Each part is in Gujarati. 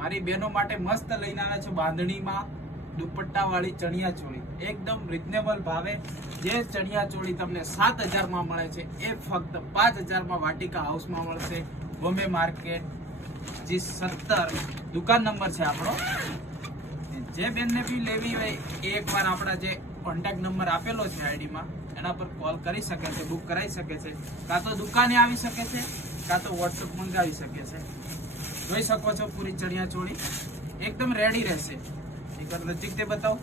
મારી બહેનો માટે મસ્ત લઈને આવ્યા છે બાંધણીમાં દુપટ્ટા વાળી ચણિયા ચોળી, એકદમ રીઝનેબલ ભાવે. જે ચણિયા ચોળી તમને 7,000 માં મળે છે એ ફક્ત 5,000 માં વાટિકા હાઉસમાં મળશે. બોમ્બે માર્કેટ G17 દુકાન નંબર છે આપણો. જે બેનને બી લેવી હોય એ એકવાર આપણા જે કોન્ટેક્ટ નંબર આપેલો છે આઈડીમાં એના પર કોલ કરી શકે છે, બુક કરાવી શકે છે, કાં તો દુકાને આવી શકે છે, કાં તો વોટ્સઅપ મંગાવી શકે છે. જોઈ શકો છો પૂરી ચણિયા ચોળી એકદમ રેડી રહેશે. એકવાર નજીકથી બતાવો.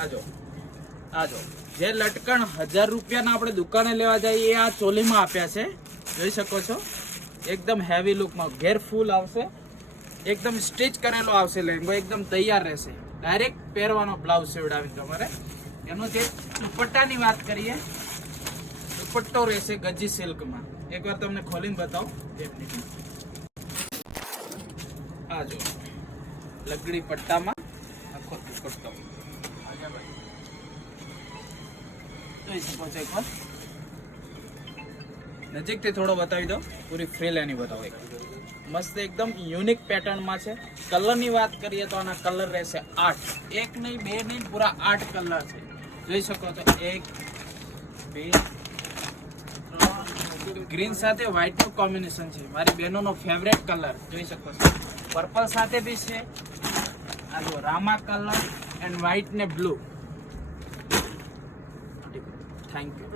આજો જે લટકણ 1,000 રૂપિયાના આપણે દુકાને લેવા જઈએ એ આ ચોલીમાં આપ્યા છે. જોઈ શકો છો એકદમ હેવી લુકમાં ઘેર ફૂલ આવશે, એકદમ સ્ટિચ કરેલો આવશે. લેંગો એકદમ તૈયાર રહેશે. ડાયરેક્ટ પહેરવાનો બ્લાઉઝ સીવડાવીને તમારે. એનો જે દુપટ્ટાની વાત કરીએ, દુપટ્ટો રહેશે ગજી સિલ્કમાં. એકવાર તમને ખોલીને બતાવો. આ જો લગડી પટ્ટામાં આખો દુપટ્ટો જોઈ શકો છો. એકવાર નજીકથી થોડો બતાવી દો. પૂરી ફ્રીલ એની બતાવો. મસ્ત એકદમ યુનિક પેટર્નમાં છે. કલરની વાત કરીએ તો આના કલર રહેશે 8. 1 નહીં 2 નહીં પૂરા 8 કલર છે. જોઈ શકો છો 1 2 3. ગ્રીન સાથે વ્હાઈટ નું કોમ્બિનેશન છે. મારી બહેનોનો ફેવરેટ કલર જોઈ શકો છો. પર્પલ સાથે બી છે. આ જો રામા કલર એન્ડ વ્હાઈટ ને બ્લુ. Thank you.